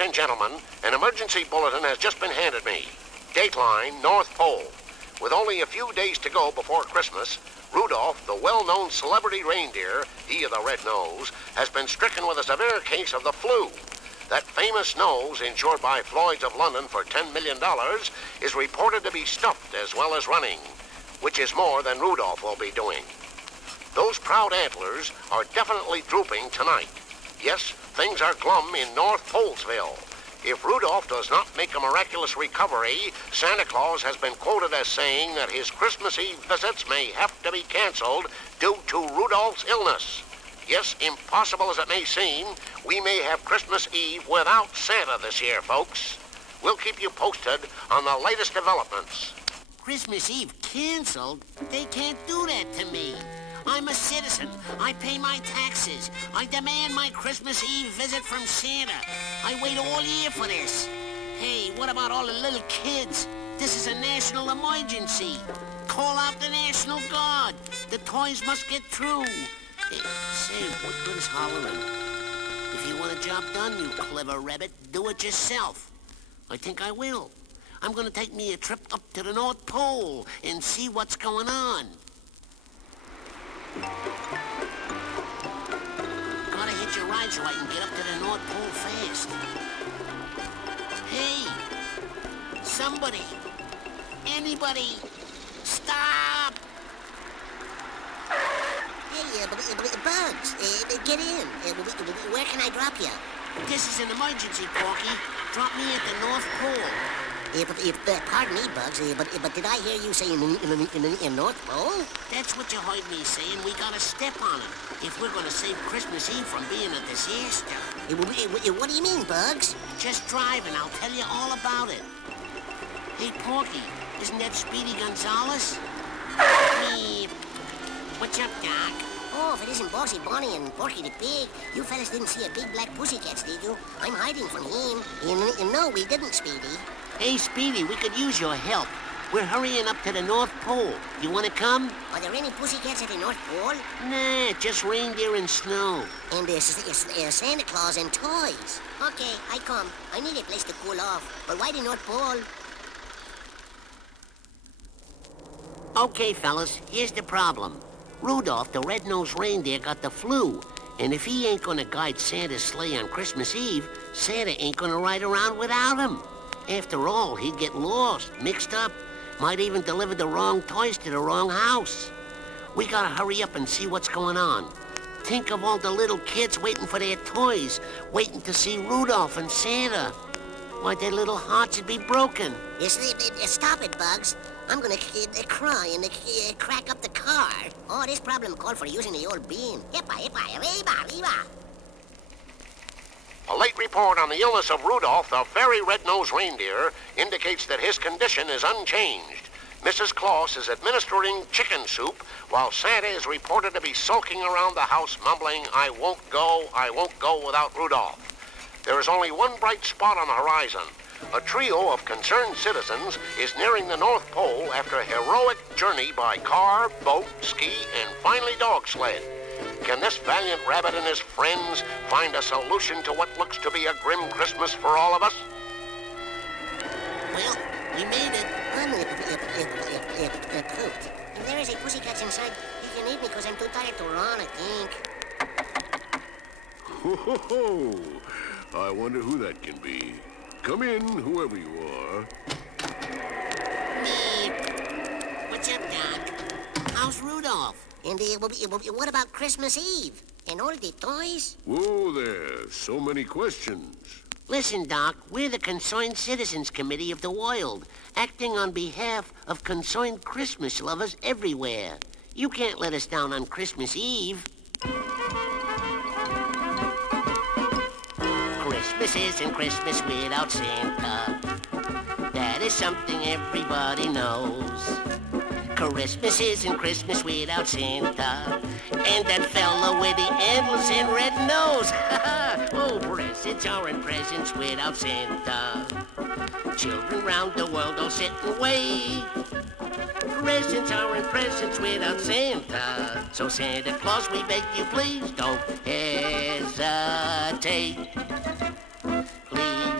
Ladies and gentlemen, an emergency bulletin has just been handed me. Dateline, North Pole. With only a few days to go before Christmas, Rudolph, the well-known celebrity reindeer, he of the red nose, has been stricken with a severe case of the flu. That famous nose, insured by Floyd's of London for $10 million, is reported to be stuffed as well as running, which is more than Rudolph will be doing. Those proud antlers are definitely drooping tonight. Yes, things are glum in North Polesville. If Rudolph does not make a miraculous recovery, Santa Claus has been quoted as saying that his Christmas Eve visits may have to be canceled due to Rudolph's illness. Yes, impossible as it may seem, we may have Christmas Eve without Santa this year, folks. We'll keep you posted on the latest developments. Christmas Eve canceled? They can't do that to me. I'm a citizen. I pay my taxes. I demand my Christmas Eve visit from Santa. I wait all year for this. Hey, what about all the little kids? This is a national emergency. Call out the National Guard. The toys must get through. Hey, say, what good is hollering? If you want a job done, you clever rabbit, do it yourself. I think I will. I'm gonna take me a trip up to the North Pole and see what's going on. Gotta hitch a ride so I can get up to the North Pole fast. Hey! Somebody! Anybody! Stop! Hey, Bugs, get in. Where can I drop you? This is an emergency, Porky. Drop me at the North Pole. Pardon me, Bugs, but did I hear you say in North Pole? That's what you heard me saying. We gotta step on it if we're gonna save Christmas Eve from being a disaster. What do you mean, Bugs? Just drive and I'll tell you all about it. Hey, Porky, isn't that Speedy Gonzales? Meep. What's up, Doc? Oh, if it isn't Bossy Bonnie and Porky the Pig, you fellas didn't see a big black pussycat, did you? I'm hiding from him. No, we didn't, Speedy. Hey, Speedy, we could use your help. We're hurrying up to the North Pole. You want to come? Are there any pussycats at the North Pole? Nah, just reindeer and snow. And there's Santa Claus and toys. Okay, I come. I need a place to cool off. But why the North Pole? Okay, fellas, here's the problem. Rudolph, the red-nosed reindeer, got the flu. And if he ain't gonna guide Santa's sleigh on Christmas Eve, Santa ain't gonna ride around without him. After all, he'd get lost, mixed up, might even deliver the wrong toys to the wrong house. We gotta hurry up and see what's going on. Think of all the little kids waiting for their toys, waiting to see Rudolph and Santa. Why, their little hearts would be broken. Stop it, Bugs. I'm gonna cry and crack up the car. Oh, this problem called for using the old beam. Hippa. A late report on the illness of Rudolph, the very red-nosed reindeer, indicates that his condition is unchanged. Mrs. Claus is administering chicken soup, while Santa is reported to be sulking around the house, mumbling, I won't go without Rudolph. There is only one bright spot on the horizon. A trio of concerned citizens is nearing the North Pole after a heroic journey by car, boat, ski, and finally dog sled. Can this valiant rabbit and his friends find a solution to what looks to be a grim Christmas for all of us? Well, we made it. If there is a pussycat inside, he can eat me because I'm too tired to run, I think. Ho, ho, ho. I wonder who that can be. Come in, whoever you are. Meep. What's up, Doc? How's Rudolph? And what about Christmas Eve? And all the toys? Whoa there, so many questions. Listen, Doc, we're the Concerned Citizens Committee of the world, acting on behalf of concerned Christmas lovers everywhere. You can't let us down on Christmas Eve. Christmas isn't Christmas without Santa. That is something everybody knows. Christmas isn't Christmas without Santa. And that fella with the antlers and red nose. Oh, presents aren't presents without Santa. Children round the world all sit and wait. Presents aren't presents without Santa. So Santa Claus, we beg you, please don't hesitate. Please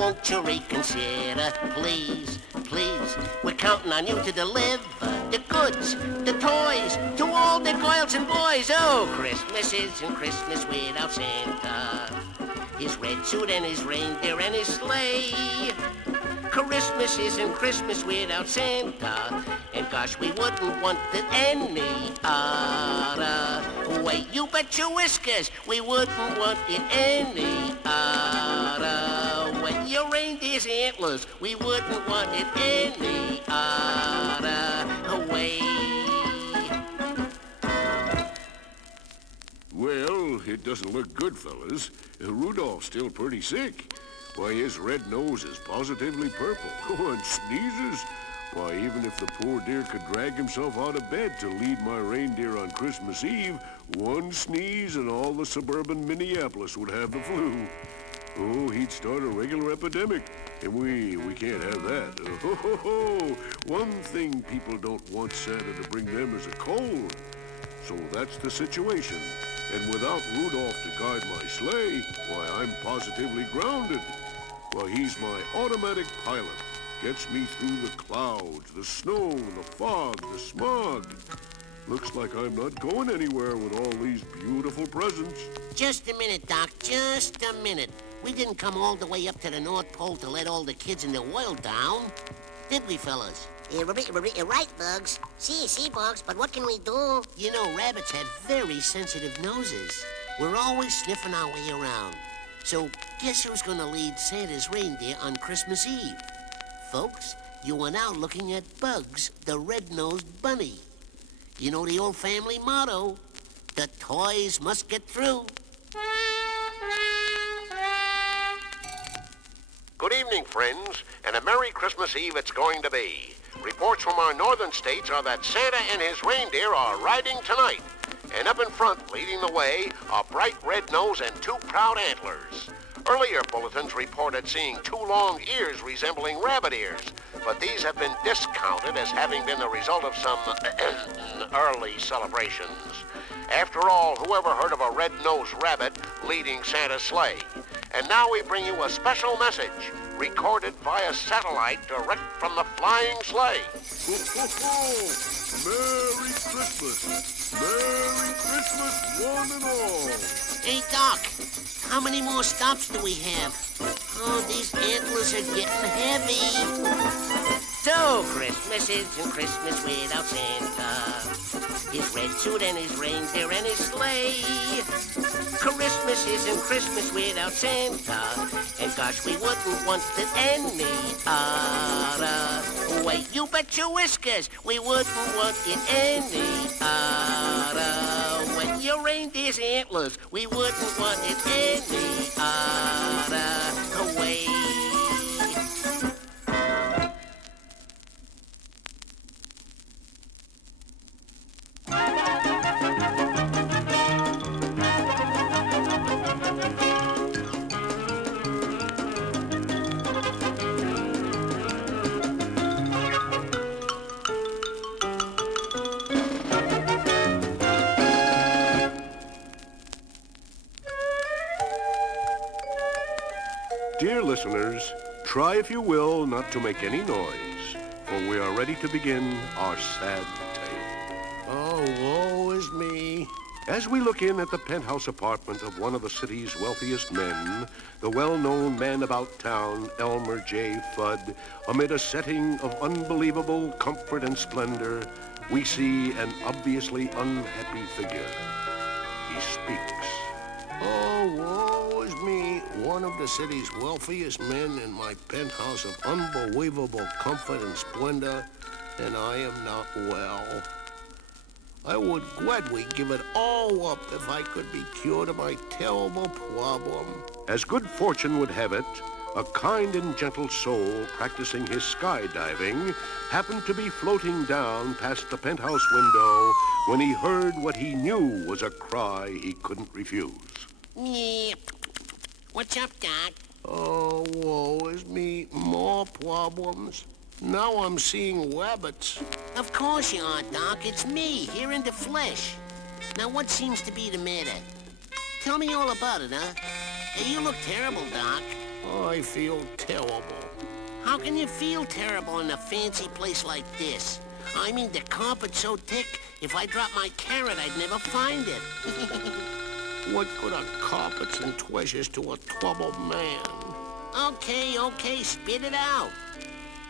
won't you reconsider? Please, please, we're counting on you to deliver the goods, the toys, to all the girls and boys. Oh, Christmas isn't Christmas without Santa. His red suit and his reindeer and his sleigh. Christmas isn't Christmas without Santa. And gosh, we wouldn't want it any other way. You bet your whiskers, we wouldn't want it any other way. Your reindeer's antlers, we wouldn't want it any other way. Well, it doesn't look good, fellas. Rudolph's still pretty sick. Why, his red nose is positively purple. Oh, and sneezes. Why, even if the poor dear could drag himself out of bed to lead my reindeer on Christmas Eve, one sneeze and all the suburban Minneapolis would have the flu. Oh, he'd start a regular epidemic, and we can't have that. Oh, ho, ho. One thing people don't want Santa to bring them is a cold. So that's the situation. And without Rudolph to guide my sleigh, why, I'm positively grounded. Why, he's my automatic pilot. Gets me through the clouds, the snow, the fog, the smog. Looks like I'm not going anywhere with all these beautiful presents. Just a minute, Doc, just a minute. We didn't come all the way up to the North Pole to let all the kids in the world down. Did we, fellas? Right, Bugs. See, Bugs, but what can we do? You know, rabbits have very sensitive noses. We're always sniffing our way around. So, guess who's gonna lead Santa's reindeer on Christmas Eve? Folks, you are now looking at Bugs, the red-nosed bunny. You know the old family motto, the toys must get through. Good evening, friends, and a Merry Christmas Eve it's going to be. Reports from our northern states are that Santa and his reindeer are riding tonight. And up in front, leading the way, a bright red nose and two proud antlers. Earlier bulletins reported seeing two long ears resembling rabbit ears, but these have been discounted as having been the result of some early celebrations. After all, whoever heard of a red-nosed rabbit leading Santa's sleigh? And now we bring you a special message, recorded via satellite direct from the flying sleigh. Ho, ho, ho! Merry Christmas! Merry Christmas, one and all! Hey, Doc, how many more stops do we have? Oh, these antlers are getting heavy. So, Christmas isn't Christmas without Santa. His red suit and his reindeer and his sleigh. Christmas isn't Christmas without Santa. And gosh, we wouldn't want it any other way. You bet your whiskers, we wouldn't want it any other way. Your reindeer's antlers, we wouldn't want it any other way. Dear listeners, try if you will not to make any noise, for we are ready to begin our sad tale. Oh, woe is me. As we look in at the penthouse apartment of one of the city's wealthiest men, the well-known man about town, Elmer J. Fudd, amid a setting of unbelievable comfort and splendor, we see an obviously unhappy figure. He speaks. Oh, woe is me, one of the city's wealthiest men in my penthouse of unbelievable comfort and splendor, and I am not well. I would gladly give it all up if I could be cured of my terrible problem. As good fortune would have it, a kind and gentle soul practicing his skydiving happened to be floating down past the penthouse window when he heard what he knew was a cry he couldn't refuse. Yeah. What's up, Doc? Oh, woe is me, more problems. Now I'm seeing rabbits. Of course you are, Doc. It's me, here in the flesh. Now, what seems to be the matter? Tell me all about it, huh? Hey, you look terrible, Doc. I feel terrible. How can you feel terrible in a fancy place like this? I mean, the carpet's so thick, if I drop my carrot, I'd never find it. What good are carpets and treasures to a troubled man? Okay, spit it out.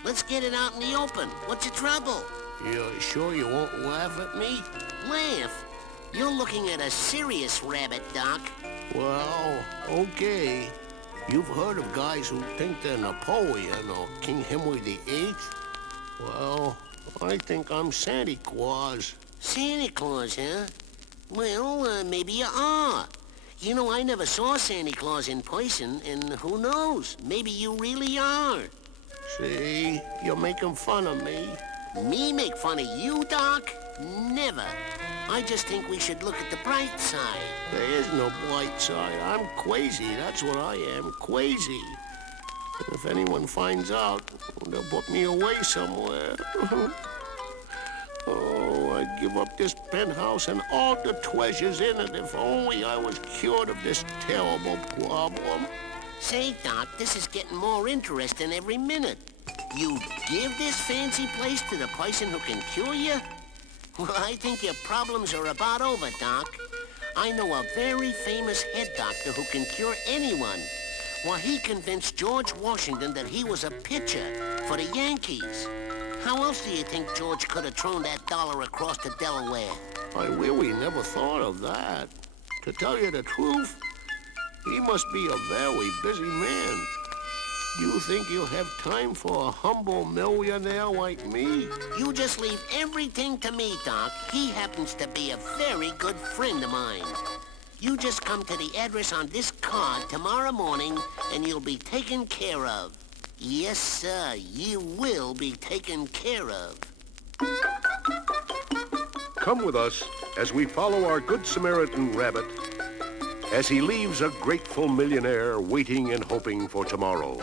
Let's get it out in the open. What's the trouble? You're sure you won't laugh at me? Laugh? You're looking at a serious rabbit, Doc. Well, okay. You've heard of guys who think they're Napoleon or King Henry VIII? Well, I think I'm Santa Claus. Santa Claus, huh? Well, maybe you are. You know, I never saw Santa Claus in person, and who knows? Maybe you really are. See? You're making fun of me. Me make fun of you, Doc? Never. I just think we should look at the bright side. There is no bright side. I'm crazy. That's what I am. Crazy. And if anyone finds out, they'll put me away somewhere. Oh, I'd give up this penthouse and all the treasures in it if only I was cured of this terrible problem. Say, Doc, this is getting more interesting every minute. You'd give this fancy place to the person who can cure you? Well, I think your problems are about over, Doc. I know a very famous head doctor who can cure anyone. Well, he convinced George Washington that he was a pitcher for the Yankees. How else do you think George could have thrown that dollar across to Delaware? I really never thought of that. To tell you the truth, he must be a very busy man. Do you think you'll have time for a humble millionaire like me? You just leave everything to me, Doc. He happens to be a very good friend of mine. You just come to the address on this card tomorrow morning, and you'll be taken care of. Yes, sir, you will be taken care of. Come with us as we follow our Good Samaritan rabbit as he leaves a grateful millionaire waiting and hoping for tomorrow.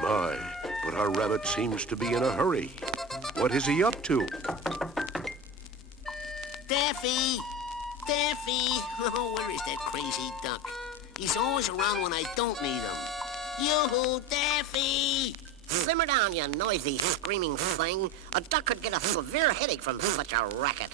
My, but our rabbit seems to be in a hurry. What is he up to? Daffy! Daffy! Oh, where is that crazy duck? He's always around when I don't need him. Yoo-hoo, Daffy! Simmer down, you noisy, screaming thing. A duck could get a severe headache from such a racket.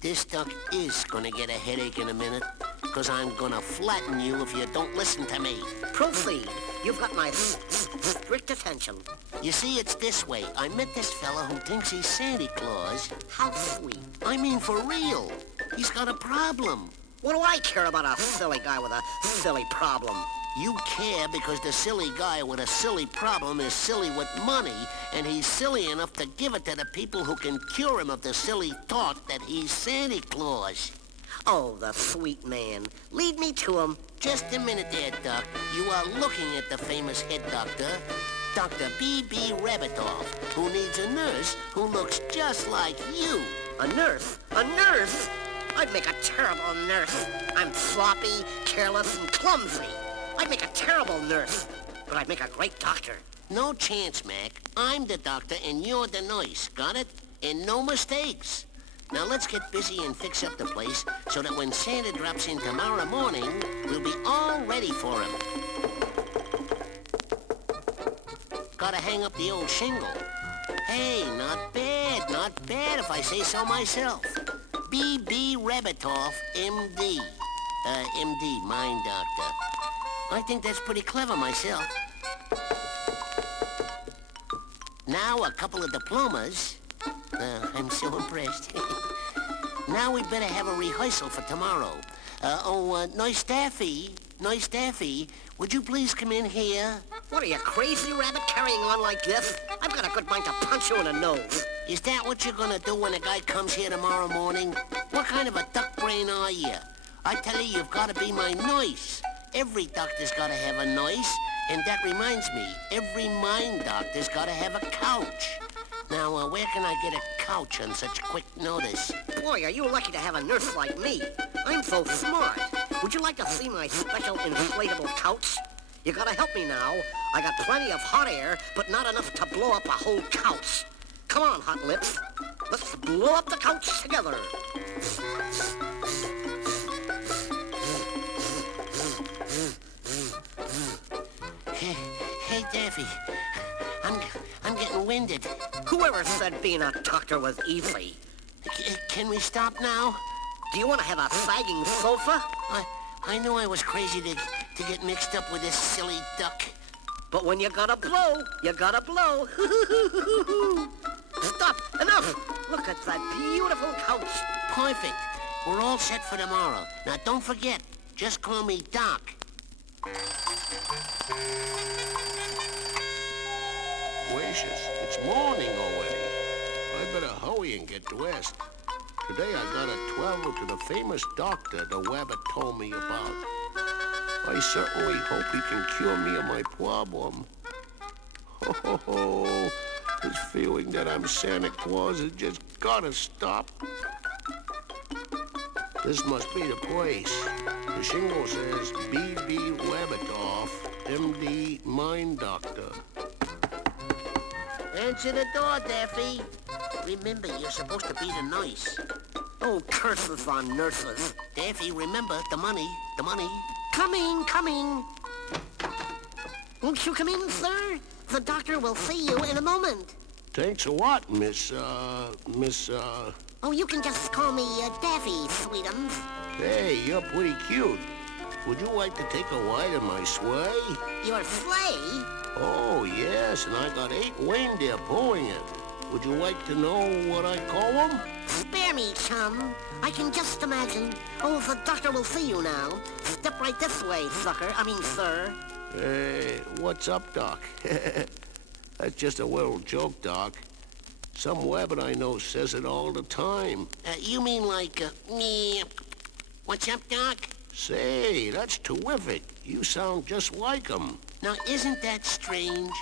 This duck is gonna get a headache in a minute, because I'm gonna flatten you if you don't listen to me. Proceed. You've got my strict attention. You see, it's this way. I met this fella who thinks he's Santa Claus. How sweet. I mean, for real. He's got a problem. What do I care about a silly guy with a silly problem? You care because the silly guy with a silly problem is silly with money, and he's silly enough to give it to the people who can cure him of the silly thought that he's Santa Claus. Oh, the sweet man. Lead me to him. Just a minute there, Doc. You are looking at the famous head doctor, Dr. B.B. Rabbitoff, who needs a nurse who looks just like you. A nurse? A nurse? I'd make a terrible nurse. I'm sloppy, careless, and clumsy. I'd make a terrible nurse, but I'd make a great doctor. No chance, Mac. I'm the doctor and you're the nurse. Got it? And no mistakes. Now let's get busy and fix up the place so that when Santa drops in tomorrow morning, we'll be all ready for him. Gotta hang up the old shingle. Hey, not bad if I say so myself. B.B. Rabbitoff, M.D. M.D., mind doctor. I think that's pretty clever myself. Now a couple of diplomas. I'm so impressed. Now we'd better have a rehearsal for tomorrow. Nice Daffy, would you please come in here? What are you, crazy, Rabbit, carrying on like this? I've got a good mind to punch you in the nose. Is that what you're gonna do when a guy comes here tomorrow morning? What kind of a duck brain are you? I tell you, you've got to be my nurse. Every doctor's got to have a nurse, and that reminds me, every mind doctor's got to have a couch. Now, where can I get a couch on such quick notice? Boy, are you lucky to have a nurse like me. I'm so smart. Would you like to see my special inflatable couch? You gotta help me now. I got plenty of hot air, but not enough to blow up a whole couch. Come on, Hot Lips. Let's blow up the couch together. Hey, Daffy. I'm getting winded. Whoever said being a doctor was easy? Can we stop now? Do you want to have a sagging sofa? I knew I was crazy to get mixed up with this silly duck. But when you gotta blow, you gotta blow. Stop! Enough! Look at that beautiful couch. Perfect. We're all set for tomorrow. Now, don't forget, just call me Doc. Gracious, it's morning already. I better hurry and get dressed. Today I gotta travel to the famous doctor the rabbit told me about. I certainly hope he can cure me of my problem. Oh, this feeling that I'm Santa Claus has just gotta stop. This must be the place. The shingle says B.B. Rabbitoff, M.D. Mind Doctor. Answer the door, Daffy. Remember, you're supposed to be the nurse. Oh, curses on nurses. Daffy, remember, the money. Coming. Won't you come in, sir? The doctor will see you in a moment. Thanks a lot, Miss. Oh, you can just call me Daffy, sweetums. Hey, you're pretty cute. Would you like to take a ride in my sleigh? Your sleigh? Oh, yes, and I got 8 reindeer pulling it. Would you like to know what I call them? Spare me, chum. I can just imagine. Oh, the doctor will see you now. Step right this way, sir. Hey, what's up, Doc? That's just a little joke, Doc. Some rabbit I know says it all the time. You mean like, me? What's up, Doc? Say, that's terrific. You sound just like him. Now, isn't that strange?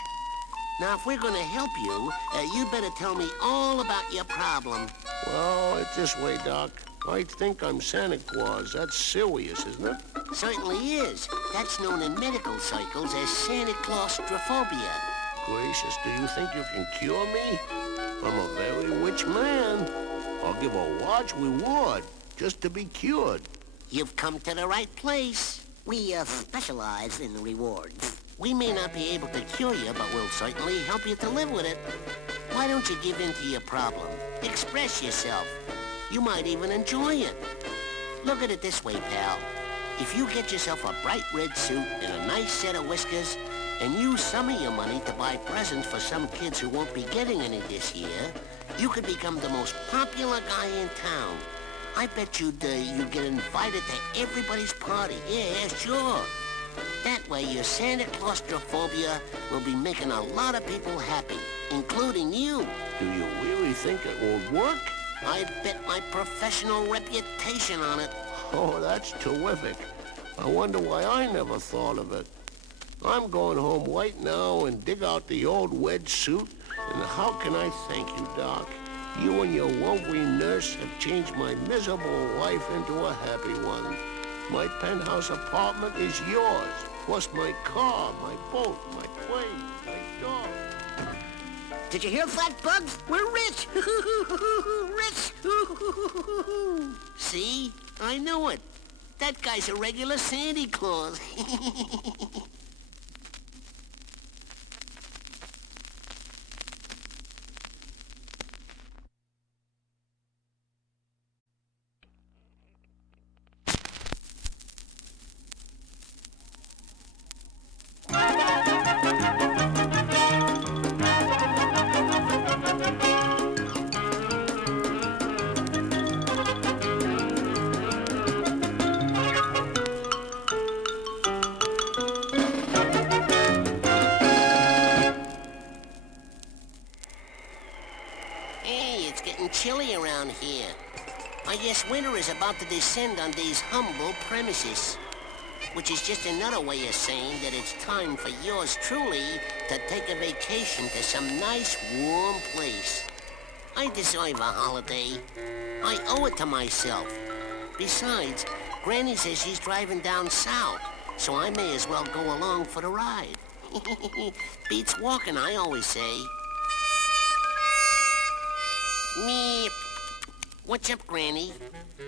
Now, if we're going to help you, you better tell me all about your problem. Well, it's this way, Doc. I think I'm Santa Claus. That's serious, isn't it? Certainly is. That's known in medical circles as Santa Claustrophobia. Gracious, do you think you can cure me? I'm a very rich man. I'll give a large reward just to be cured. You've come to the right place. We specialize in rewards. We may not be able to cure you, but we'll certainly help you to live with it. Why don't you give in to your problem? Express yourself. You might even enjoy it. Look at it this way, pal. If you get yourself a bright red suit and a nice set of whiskers, and use some of your money to buy presents for some kids who won't be getting any this year, you could become the most popular guy in town. I bet you'd get invited to everybody's party. Yeah, sure. That way, your Santa Claustrophobia will be making a lot of people happy, including you. Do you really think it will work? I bet my professional reputation on it. Oh, that's terrific. I wonder why I never thought of it. I'm going home right now and dig out the old red suit, and how can I thank you, Doc? You and your lovely nurse have changed my miserable life into a happy one. My penthouse apartment is yours, plus my car, my boat, my plane, my dog. Did you hear that, Bugs? We're rich! Rich! See? I knew it. That guy's a regular Santa Claus. Chilly around here. I guess winter is about to descend on these humble premises, which is just another way of saying that it's time for yours truly to take a vacation to some nice warm place. I deserve a holiday. I owe it to myself. Besides, Granny says she's driving down south, so I may as well go along for the ride. Beats walking, I always say. Me. What's up, Granny?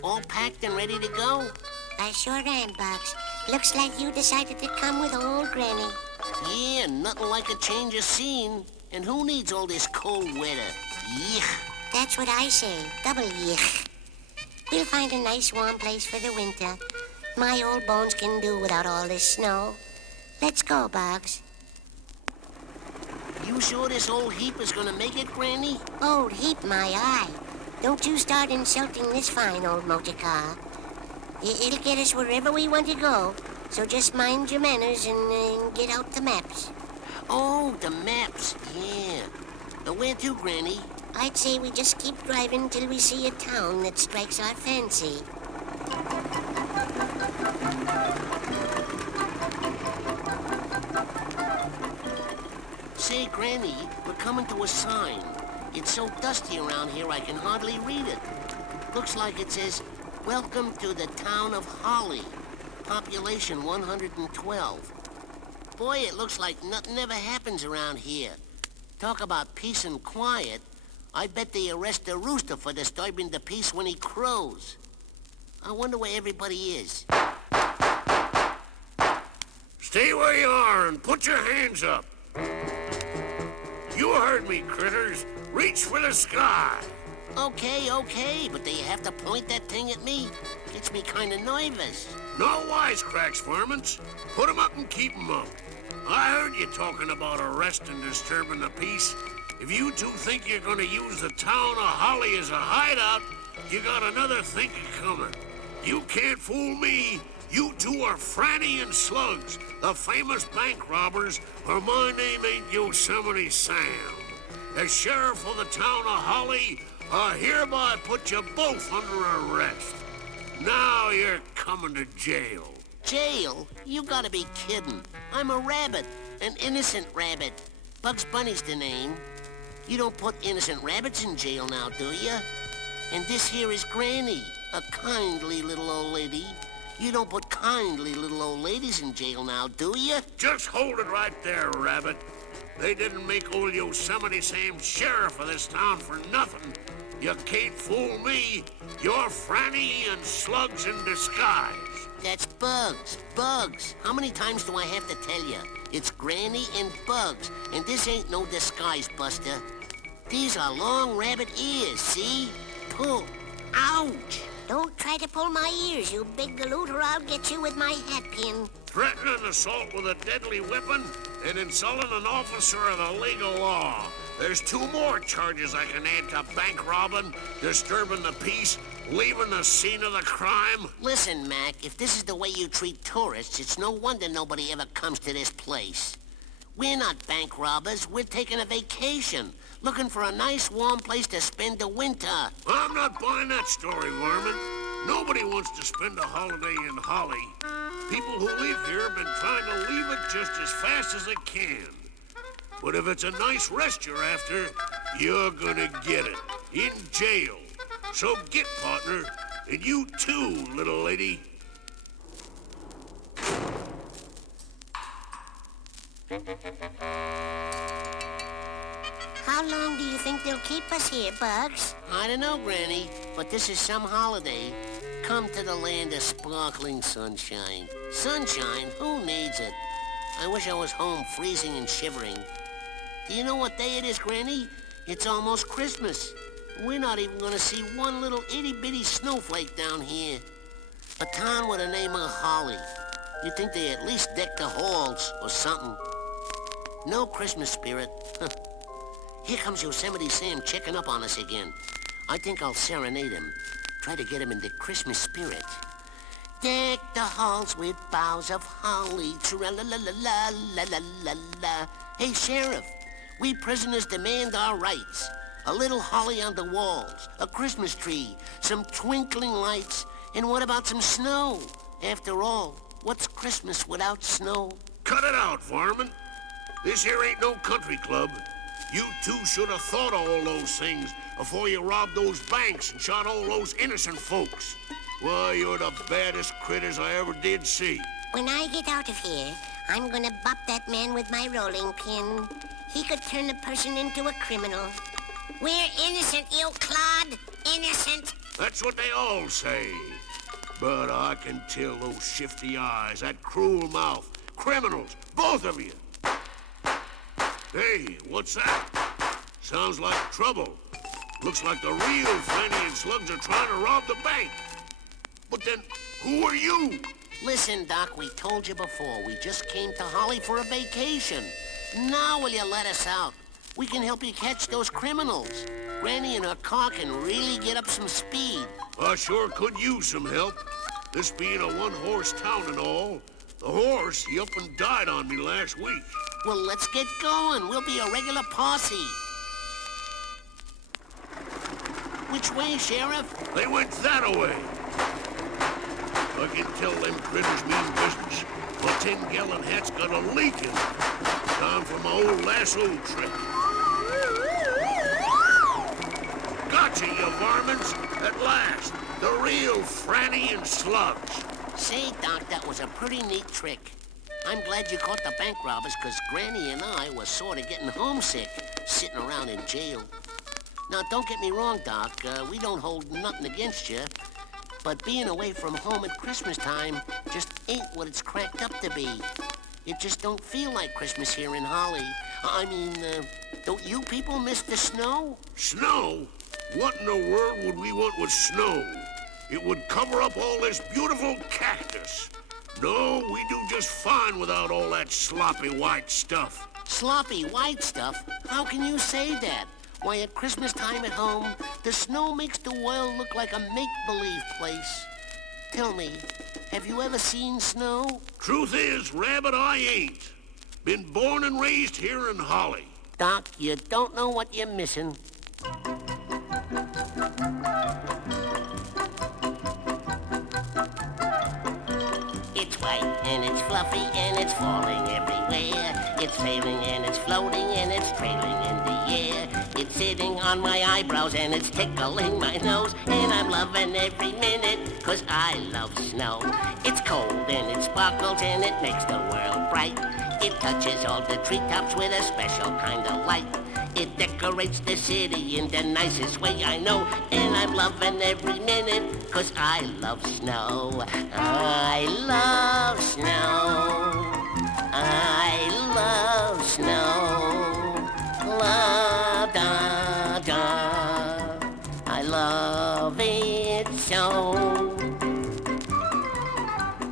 All packed and ready to go? I sure am, Bugs. Looks like you decided to come with old Granny. Yeah, nothing like a change of scene. And who needs all this cold weather? Yuck. That's what I say. Double yuck. We'll find a nice warm place for the winter. My old bones can do without all this snow. Let's go, Bugs. You sure this old heap is gonna make it, Granny? Old heap, my eye. Don't you start insulting this fine old motor car. It'll get us wherever we want to go. So just mind your manners and get out the maps. Oh, the maps. Yeah. Where to, Granny? I'd say we just keep driving till we see a town that strikes our fancy. Say, Granny, we're coming to a sign. It's so dusty around here I can hardly read it. Looks like it says, "Welcome to the town of Holly. Population 112. Boy, it looks like nothing ever happens around here. Talk about peace and quiet. I bet they arrest a rooster for disturbing the peace when he crows. I wonder where everybody is. Stay where you are and put your hands up. You heard me, critters. Reach for the sky. Okay, but do you have to point that thing at me? Gets me kind of nervous. No wisecracks, varmints. Put 'em up and keep 'em up. I heard you talking about arrest and disturbing the peace. If you two think you're gonna use the town of Holly as a hideout, you got another thinking coming. You can't fool me. You two are Franny and Slugs, the famous bank robbers, or my name ain't Yosemite Sam. As sheriff of the town of Holly, I hereby put you both under arrest. Now you're coming to jail. Jail? You gotta be kidding. I'm a rabbit, an innocent rabbit. Bugs Bunny's the name. You don't put innocent rabbits in jail now, do you? And this here is Granny, a kindly little old lady. You don't put kindly little old ladies in jail now, do you? Just hold it right there, Rabbit. They didn't make old Yosemite Sam sheriff of this town for nothing. You can't fool me. You're Franny and Slugs in disguise. That's Bugs. Bugs. How many times do I have to tell you? It's Granny and Bugs, and this ain't no disguise, Buster. These are long rabbit ears, see? Pull. Ouch! Don't try to pull my ears, you big galoot, or I'll get you with my hat pin. Threatening assault with a deadly weapon and insulting an officer of the legal law. There's 2 more charges I can add to bank robbing, disturbing the peace, leaving the scene of the crime. Listen, Mac, if this is the way you treat tourists, it's no wonder nobody ever comes to this place. We're not bank robbers. We're taking a vacation, looking for a nice warm place to spend the winter. I'm not buying that story, Varmint. Nobody wants to spend a holiday in Holly. People who live here have been trying to leave it just as fast as they can. But if it's a nice rest you're after, you're gonna get it. In jail. So get, partner. And you too, little lady. How long do you think they'll keep us here, Bugs? I don't know, Granny, but this is some holiday. Come to the land of sparkling sunshine. Sunshine? Who needs it? I wish I was home freezing and shivering. Do you know what day it is, Granny? It's almost Christmas. We're not even gonna see one little itty-bitty snowflake down here. A town with the name of Holly. You'd think they at least decked the halls or something. No Christmas spirit. Here comes Yosemite Sam checking up on us again. I think I'll serenade him. Try to get him in the Christmas spirit. Deck the halls with boughs of holly. Tra-la-la-la-la-la-la-la-la. Hey, Sheriff, we prisoners demand our rights. A little holly on the walls, a Christmas tree, some twinkling lights, and what about some snow? After all, what's Christmas without snow? Cut it out, Varmint. This here ain't no country club. You two should have thought of all those things before you robbed those banks and shot all those innocent folks. Why, you're the baddest critters I ever did see. When I get out of here, I'm gonna bop that man with my rolling pin. He could turn a person into a criminal. We're innocent, you clod. Innocent. That's what they all say. But I can tell those shifty eyes, that cruel mouth. Criminals, both of you. Hey, what's that? Sounds like trouble. Looks like the real Franny and Slugs are trying to rob the bank. But then, who are you? Listen, Doc, we told you before. We just came to Holly for a vacation. Now will you let us out? We can help you catch those criminals. Granny and her car can really get up some speed. I sure could use some help. This being a one-horse town and all. The horse, he up and died on me last week. Well, let's get going. We'll be a regular posse. Which way, Sheriff? They went that away. I can tell them critters mean business. My 10-gallon hat's got a leak in it. Time for my old lasso trick. Gotcha, you varmints! At last, the real Franny and Slugs. Say, Doc, that was a pretty neat trick. I'm glad you caught the bank robbers, because Granny and I were sort of getting homesick, sitting around in jail. Now, don't get me wrong, Doc. We don't hold nothing against you. But being away from home at Christmas time just ain't what it's cracked up to be. It just don't feel like Christmas here in Holly. I mean, don't you people miss the snow? Snow? What in the world would we want with snow? It would cover up all this beautiful cactus. No, we do just fine without all that sloppy white stuff. Sloppy white stuff? How can you say that? Why, at Christmas time at home, the snow makes the world look like a make-believe place. Tell me, have you ever seen snow? Truth is, Rabbit, I ain't. Been born and raised here in Holly. Doc, you don't know what you're missing. It's white and it's fluffy and it's falling everywhere. It's sailing and it's floating and it's trailing in the air. It's sitting on my eyebrows and it's tickling my nose. And I'm loving every minute, 'cause I love snow. It's cold and it sparkles and it makes the world bright. It touches all the treetops with a special kind of light. It decorates the city in the nicest way I know. And I'm loving every minute, 'cause I love snow. I love snow. I love snow. La da da. I love it so.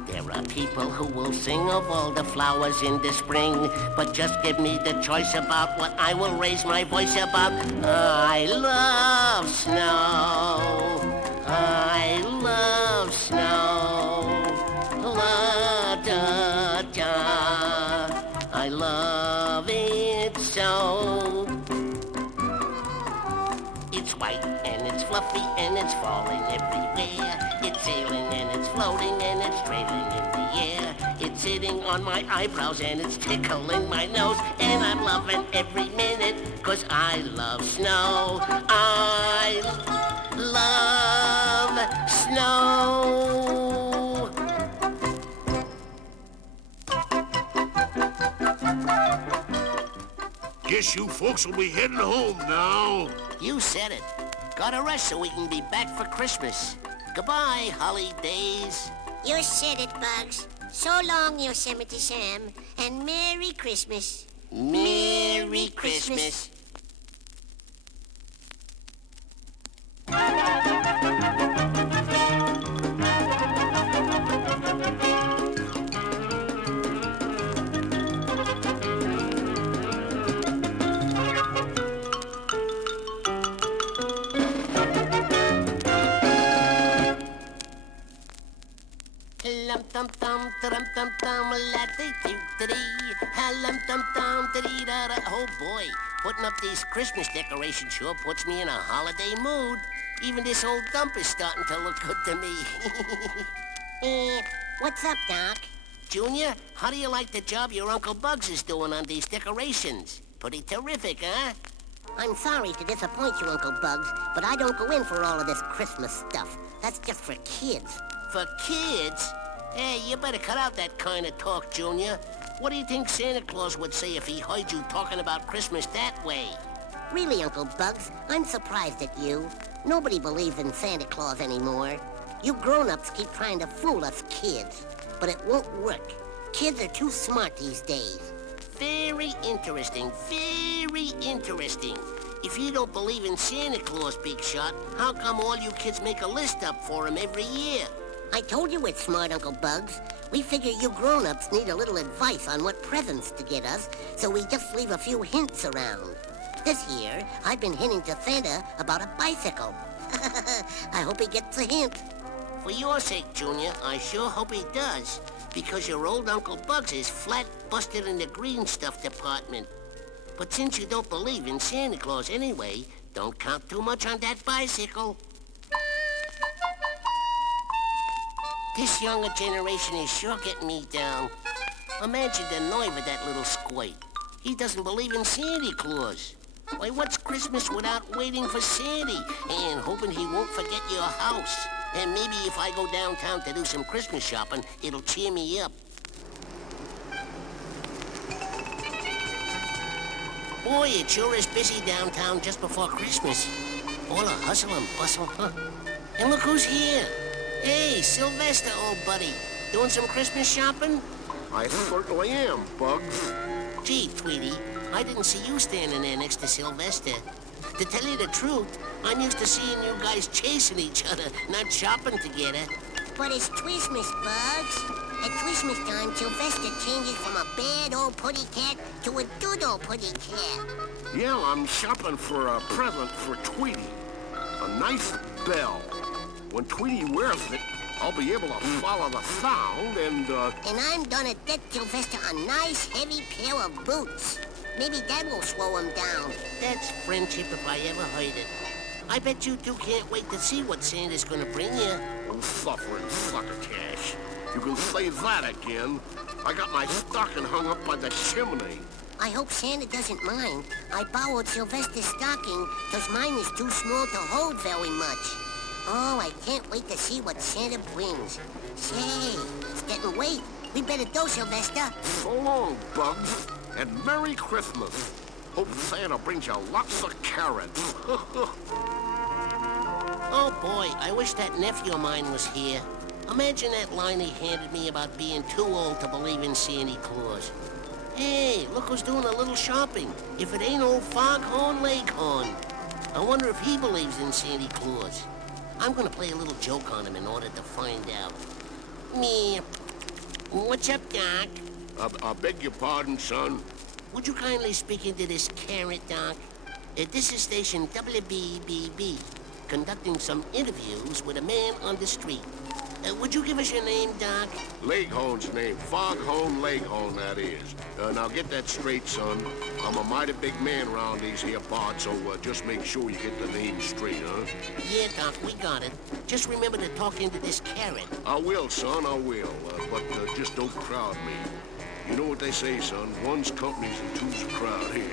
There are people who will sing of all the flowers in the spring, but just give me the choice about what I will raise my voice about. I love snow. I love snow. La da da. I love it so. It's white and it's fluffy and it's falling everywhere. It's sailing and it's floating and it's trailing in the air. It's sitting on my eyebrows and it's tickling my nose. And I'm loving every minute, 'cause I love snow. I love snow. Guess you folks will be heading home now. You said it. Gotta rush so we can be back for Christmas. Goodbye, holidays. You said it, Bugs. So long, Yosemite Sam, and Merry Christmas. Merry Christmas. Lum tum tum tum tum tum la dee doo dee lum tum tum dee da da. Oh boy, putting up these Christmas decorations sure puts me in a holiday mood. Even this old dump is starting to look good to me. What's up, Doc? Junior, how do you like the job your Uncle Bugs is doing on these decorations? Pretty terrific, huh? I'm sorry to disappoint you, Uncle Bugs, but I don't go in for all of this Christmas stuff. That's just for kids. For kids? Hey, you better cut out that kind of talk, Junior. What do you think Santa Claus would say if he heard you talking about Christmas that way? Really, Uncle Bugs, I'm surprised at you. Nobody believes in Santa Claus anymore. You grown-ups keep trying to fool us kids, but it won't work. Kids are too smart these days. Very interesting, very interesting. If you don't believe in Santa Claus, Big Shot, how come all you kids make a list up for him every year? I told you we're smart, Uncle Bugs. We figure you grown-ups need a little advice on what presents to get us, so we just leave a few hints around. This year, I've been hinting to Santa about a bicycle. I hope he gets a hint. For your sake, Junior, I sure hope he does, because your old Uncle Bugs is flat busted in the green stuff department. But since you don't believe in Santa Claus anyway, don't count too much on that bicycle. This younger generation is sure getting me down. Imagine the nerve of that little squate. He doesn't believe in Santa Claus. Why, what's Christmas without waiting for Santa and hoping he won't forget your house? And maybe if I go downtown to do some Christmas shopping, it'll cheer me up. Boy, it sure is busy downtown just before Christmas. All the hustle and bustle, huh? And look who's here. Hey, Sylvester, old buddy. Doing some Christmas shopping? I certainly am, Bugs. Gee, Tweety, I didn't see you standing there next to Sylvester. To tell you the truth, I'm used to seeing you guys chasing each other, not shopping together. But it's Christmas, Bugs. At Christmas time, Sylvester changes from a bad old putty cat to a good old putty cat. Yeah, I'm shopping for a present for Tweety. A nice bell. When Tweety wears it, I'll be able to follow the sound and, And I'm gonna get Sylvester a nice, heavy pair of boots. Maybe that will slow him down. That's friendship if I ever heard it. I bet you two can't wait to see what Santa's gonna bring you. Oh, suffering succotash. You can say that again. I got my stocking hung up by the chimney. I hope Santa doesn't mind. I borrowed Sylvester's stocking because mine is too small to hold very much. Oh, I can't wait to see what Santa brings. Say, it's getting late. We better go, Sylvester. So long, Bugs, and Merry Christmas. Hope Santa brings you lots of carrots. Oh boy, I wish that nephew of mine was here. Imagine that line he handed me about being too old to believe in Santa Claus. Hey, look who's doing a little shopping. If it ain't old Foghorn Leghorn. I wonder if he believes in Santa Claus. I'm gonna play a little joke on him in order to find out. Me. What's up, Doc? I beg your pardon, son. Would you kindly speak into this carrot, Doc? This is station WBBB, conducting some interviews with a man on the street. Would you give us your name, Doc? Leghorn's name. Foghorn Leghorn, that is. Now get that straight, son. I'm a mighty big man around these here parts, so just make sure you get the name straight, huh? Yeah, Doc, we got it. Just remember to talk into this carrot. I will, son, I will. But just don't crowd me. You know what they say, son. One's company's and two's a crowd here.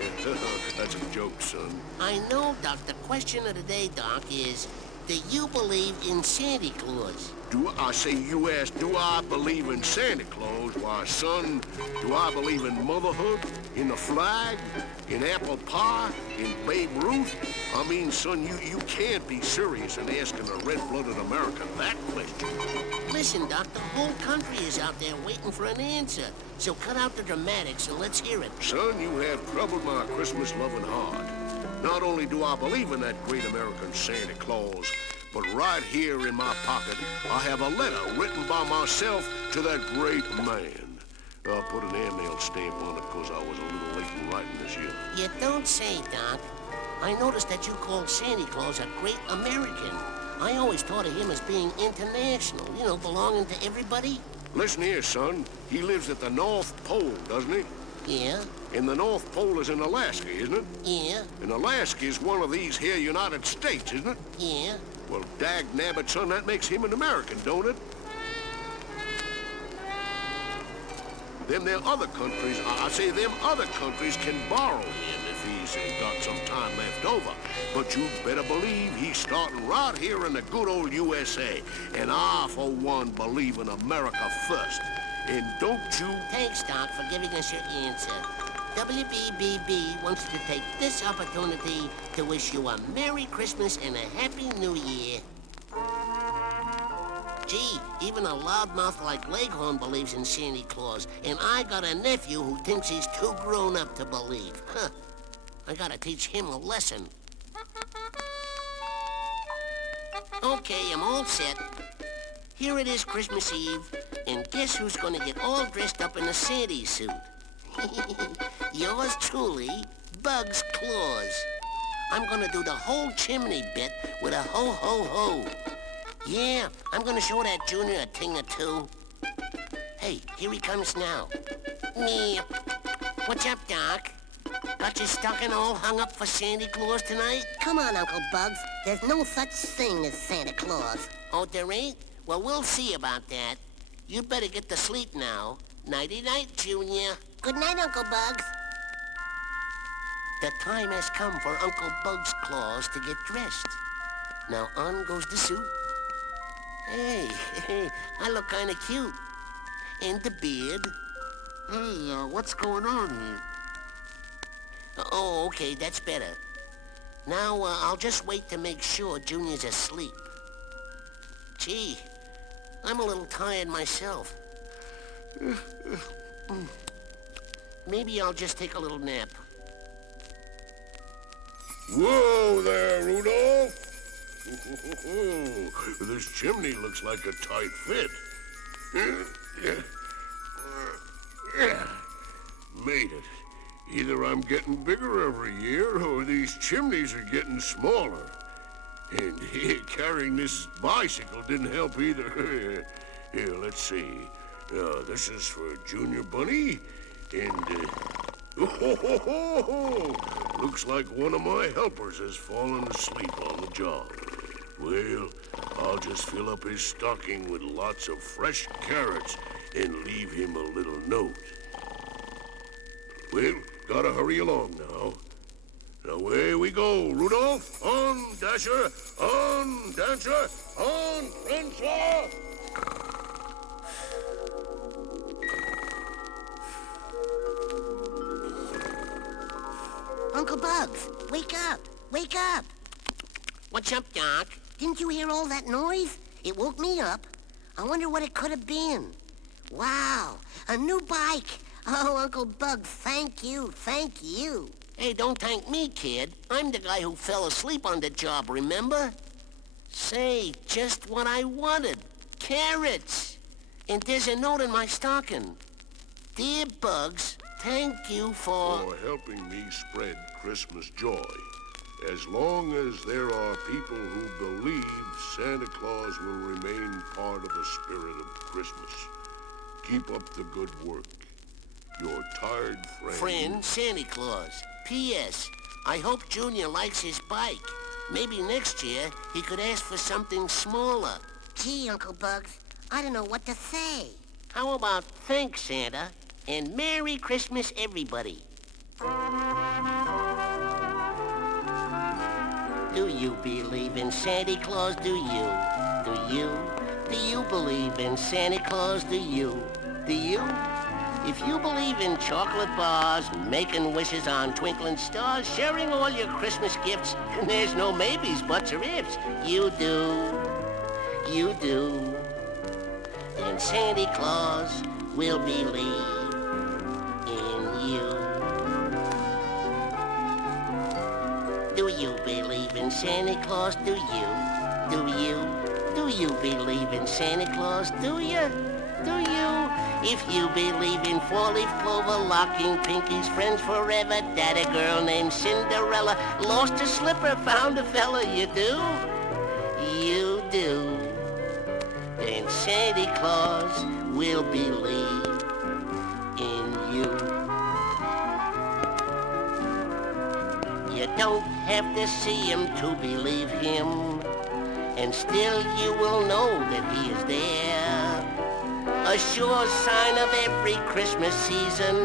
That's a joke, son. I know, Doc. The question of the day, Doc, is, do you believe in Santa Claus? Do I believe in Santa Claus? Why, son, do I believe in motherhood, in the flag, in apple pie, in Babe Ruth? I mean, son, you can't be serious in asking a red-blooded American that question. Listen, Doc, the whole country is out there waiting for an answer. So cut out the dramatics and let's hear it. Son, you have troubled my Christmas-loving heart. Not only do I believe in that great American Santa Claus, but right here in my pocket, I have a letter written by myself to that great man. I put an airmail stamp on it because I was a little late in writing this year. You don't say, Doc. I noticed that you called Santa Claus a great American. I always thought of him as being international, you know, belonging to everybody. Listen here, son. He lives at the North Pole, doesn't he? Yeah, And the North Pole is in Alaska, isn't it? yeah, And Alaska is one of these here United States, isn't it? yeah. Well, dag nabbit, son, that makes him an American, don't it? Them there other countries, I say them other countries can borrow him if he's got some time left over. But you better believe he's starting right here in the good old USA. And I, for one, believe in America first. And don't you... Thanks, Doc, for giving us your answer. WBBB wants to take this opportunity to wish you a Merry Christmas and a Happy New Year. Gee, even a loudmouth like Leghorn believes in Santa Claus, and I got a nephew who thinks he's too grown up to believe. Huh. I gotta teach him a lesson. Okay, I'm all set. Here it is Christmas Eve, and guess who's gonna get all dressed up in a Santa suit? Yours truly, Bugs Claus. I'm gonna do the whole chimney bit with a ho-ho-ho. Yeah, I'm gonna show that Junior a thing or two. Hey, here he comes now. Me. What's up, Doc? Got your stocking all hung up for Santa Claus tonight? Come on, Uncle Bugs. There's no such thing as Santa Claus. Oh, there ain't? Well, we'll see about that. You'd better get to sleep now. Nighty-night, Junior. Good night, Uncle Bugs. The time has come for Uncle Bugs Claus to get dressed. Now on goes the suit. Hey, I look kind of cute. And the beard. Hey, what's going on here? Oh, okay, that's better. Now, I'll just wait to make sure Junior's asleep. Gee, I'm a little tired myself. Maybe I'll just take a little nap. Whoa there, Rudolph! This chimney looks like a tight fit. Made it. Either I'm getting bigger every year, or these chimneys are getting smaller. And carrying this bicycle didn't help either. Here, let's see. This is for Junior Bunny, and... looks like one of my helpers has fallen asleep on the job. Well, I'll just fill up his stocking with lots of fresh carrots and leave him a little note. Well, gotta hurry along now. Away we go, Rudolph. On, Dasher. On, Dancer. On, Prancer. Uncle Bugs, wake up. Wake up. What's up, Doc? Didn't you hear all that noise? It woke me up. I wonder what it could have been. Wow, a new bike. Oh, Uncle Bugs, thank you, thank you. Hey, don't thank me, kid. I'm the guy who fell asleep on the job, remember? Say, just what I wanted. Carrots. And there's a note in my stocking. Dear Bugs, thank you for helping me spread Christmas joy. As long as there are people who believe Santa Claus will remain part of the spirit of Christmas. Keep up the good work. Your tired friend, Santa Claus. P.S. I hope Junior likes his bike. Maybe next year he could ask for something smaller. Gee, Uncle Bugs, I don't know what to say. How about thanks, Santa, and Merry Christmas, everybody. Do you believe in Santa Claus? Do you? Do you? Do you believe in Santa Claus? Do you? Do you? If you believe in chocolate bars, making wishes on twinkling stars, sharing all your Christmas gifts, there's no maybes, buts, or ifs. You do. You do. And Santa Claus will believe in you. Do you believe in Santa Claus? Do you? Do you? Do you believe in Santa Claus? Do you? Do you? If you believe in four-leaf clover, locking Pinky's friends forever, that a girl named Cinderella lost a slipper, found a fella, you do? You do. Then Santa Claus will believe in you. You don't have to see him to believe him, and still you will know that he is there. A sure sign of every Christmas season.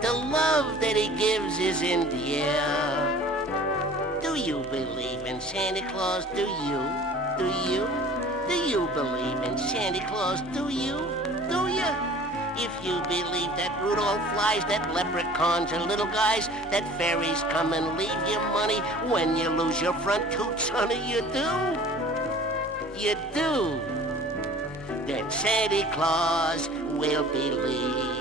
The love that he gives is in the air. Do you believe in Santa Claus? Do you? Do you? Do you believe in Santa Claus? Do you? Do you? If you believe that Rudolph flies, that leprechauns are little guys, that fairies come and leave you money when you lose your front tooth, honey, you do? You do. then Santa Claus will believe.